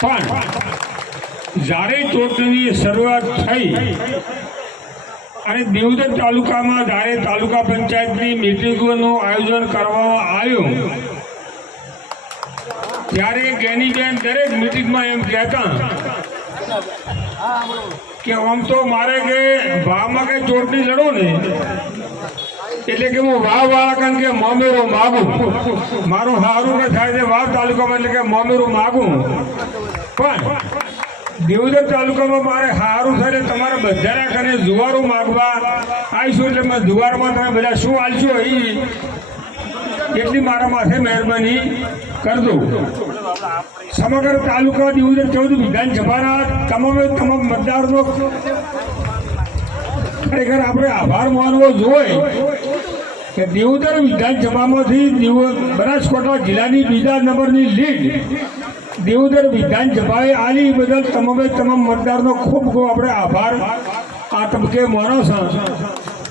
પણ જ્યારે ચૂંટણીની શરૂઆત થઈ અને દેવદર તાલુકામાં જ્યારે તાલુકા પંચાયતની મિટિંગોનું આયોજન કરવામાં આવ્યું, ત્યારે ગેનીબેન દરેક મિટિંગમાં એમ કહેતા કે આમ તો મારે કે ભાવમાં કે ચૂંટણી લડો ને એટલે કે હું વાવ વાળા કારણ કે મોમેરો માગું. મારું સારું ને થાય છે વાવ તાલુકામાં એટલે કે મોમેરો માગું. પણ દેવદર તાલુકામાં મારે સારું થાય તમારે બધાના ઘરે જુવારું માગવા આવીશું એટલે મેં જુવારમાં તમે બધા શું આલશો એ એટલી મારા માથે મહેરબાની કરજો. સમગ્ર તાલુકા દેવદર ચૌદ વિધાનસભાના તમામે તમામ મતદારનો ખરેખર આપણે આભાર માનવો જોઈએ. કે દેવદર વિધાનસભામાંથી દેવ બનાસકાંઠા જિલ્લાની બીજા નંબરની લીડ દેવદર વિધાનસભાએ આલી બદલ તમામે તમામ મતદારનો ખૂબ ખૂબ આપણે આભાર. આ તબકે માનો છે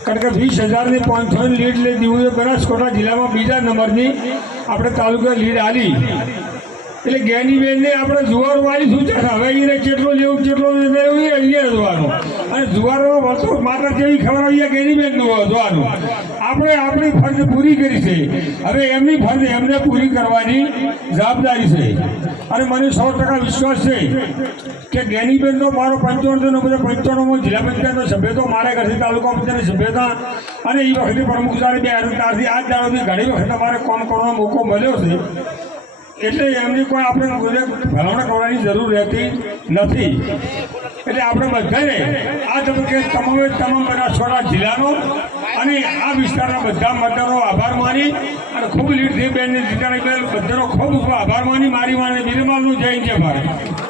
કારણ કે વીસ હજારની પાંચસોની લીડ લઈ દેવું બનાસકાંઠા જિલ્લામાં બીજા નંબરની આપણે તાલુકા લીડ આલી. એટલે જ્ઞાનીબેનને આપણે જુવાર વાળી છે? હવે એને કેટલો લેવું કેટલો લેવું એ અહીંયા જોવાનું અને જુવારનો વર્ષો માત્ર જેવી ખબર આવી જ્ઞાનીબેન જોવાનું આપણે આપણી ફરજ પૂરી કરી છે. હવે એમની ફરજ એમને પૂરી કરવાની જવાબદારી છે. અને મને સો ટકા વિશ્વાસ છે કે જ્ઞાનીબેનનો મારો પંચાણું બધા પંચાણુંમાં જિલ્લા પંચાયતનો સભ્ય તો મારા ઘરથી તાલુકા પંચાયતના સભ્ય હતા. અને એ વખતે પ્રમુખ સાહેબ બે હજાર આ દાડોથી ઘણી વખત અમારે કામ કરવાનો મોકો મળ્યો છે. એટલે એમની કોઈ આપણે ભલામણ કરવાની જરૂર રહેતી નથી. એટલે આપણે બધાને આ તબક્કે તમામે તમામ બનાસકાંઠા જિલ્લાનો અને આ વિસ્તારના બધા મતદારો આભાર માની અને ખૂબ લીડ થઈ બેનની જીતાની બધાનો ખૂબ ખૂબ આભાર માની. મારી માને બિરમાલનું જય જય ભારત.